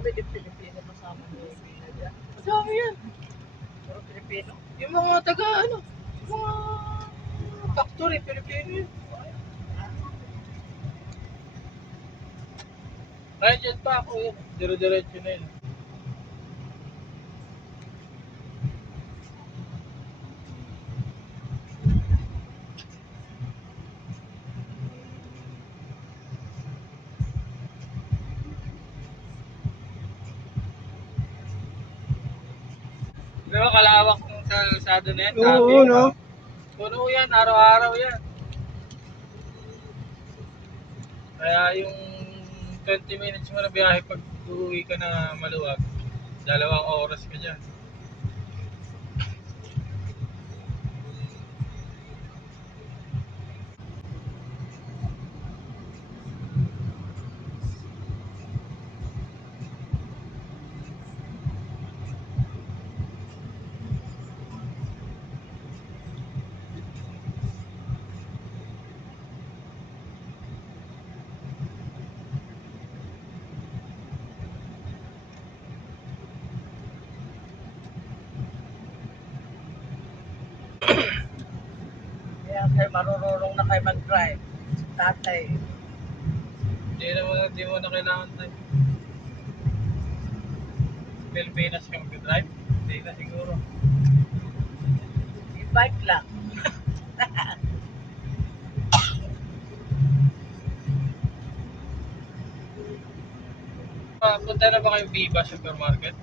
Sabi di Pilipino kasama ng Pilipino dyan. Madami yan. Puro Pilipino. Yung mga taga ano, yung mga factory, Pilipino yun. Kaya dyan pa ako yun. Dire-diretso na yun. Di ba kalawak ng kalsado na yan? Oo, no? Puno yan, araw-araw yan. Kaya yung 20 minutes mo na biyahe pag uuwi ka na Maluwag, 2 oras ka dyan. Kaya kayo marunong na kayo mag-drive. Tatay. Hindi mo na kailangan tayo. Pilipinas ka mag-drive? Hindi na siguro. I-bike lang. Punta na ba kayong Viva Supermarket?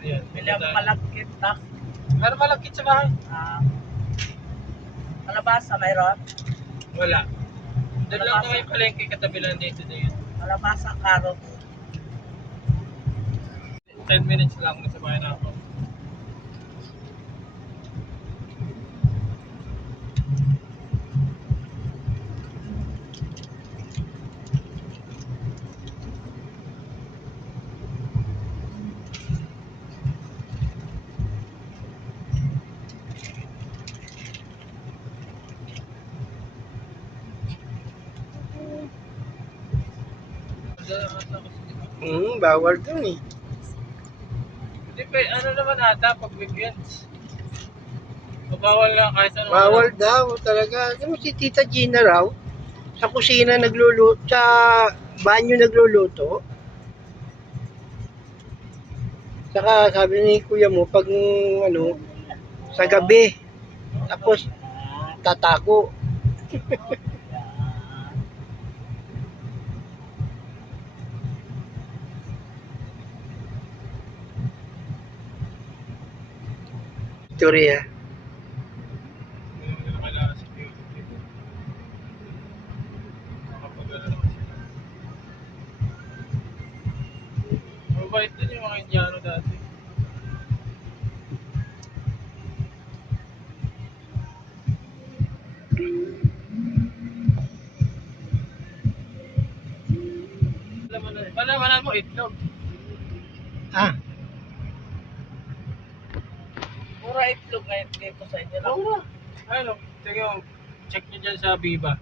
Ayan. Bilang malagkit na. Meron malagkit sa bahay? Kalabasa mayroon. Wala. Doon lang na may palengke katabi lang dito na yun. Kalabasa, karot. 10 minutes lang nasa bahay na ako. Bawal dun eh. Hindi pa, ano naman ata pag weekends. Bawal lang kahit ano. Bawal daw talaga. Alam mo si Tita Gina raw, sa kusina nagluluto, sa banyo nagluluto. Saka sabi ni kuya mo, pag ano, sa gabi, tapos tatago. Victoria. Hindi na kailangan sa security. Makapag-ano naman sila. Mabait din yung mga Indiano dati. Palaman mo itlog. Ah, Mura itlog ngayon dito sa inyo lang. Oo na. Ano, sige, check nyo dyan sa Viva.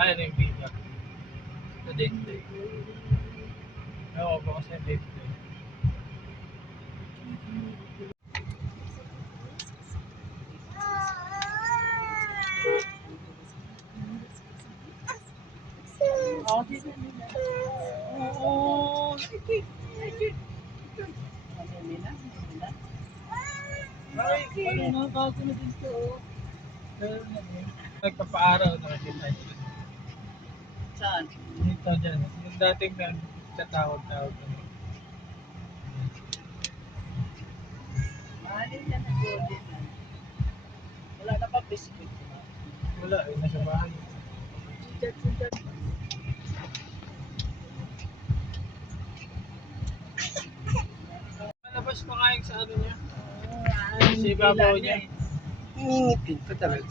Ano yung Viva? Sa date day. Oo, baka sa date day. Oo. Nagpapaaraw nakakita nyo. Saan? Dito dyan. Yung dating nagtatawag-tawag kami. Mahalin yan ang golden. Wala na ba biscuit? Wala, nasa bahay. Malabas pa kayang sa ano niya. Sa ibabaw niya. ngingipin pa talaga.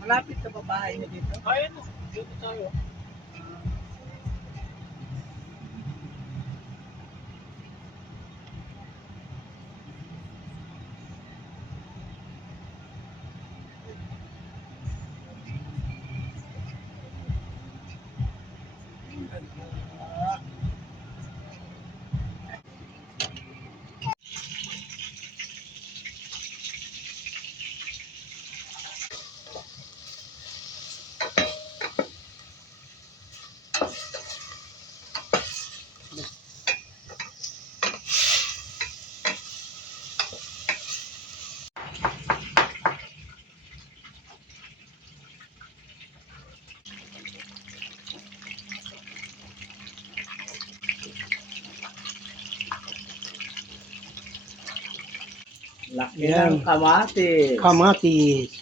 Malapit na ba bahay niyo dito? Ayan o, dito tayo. Laki Yan. ng kamatis. Kamatis.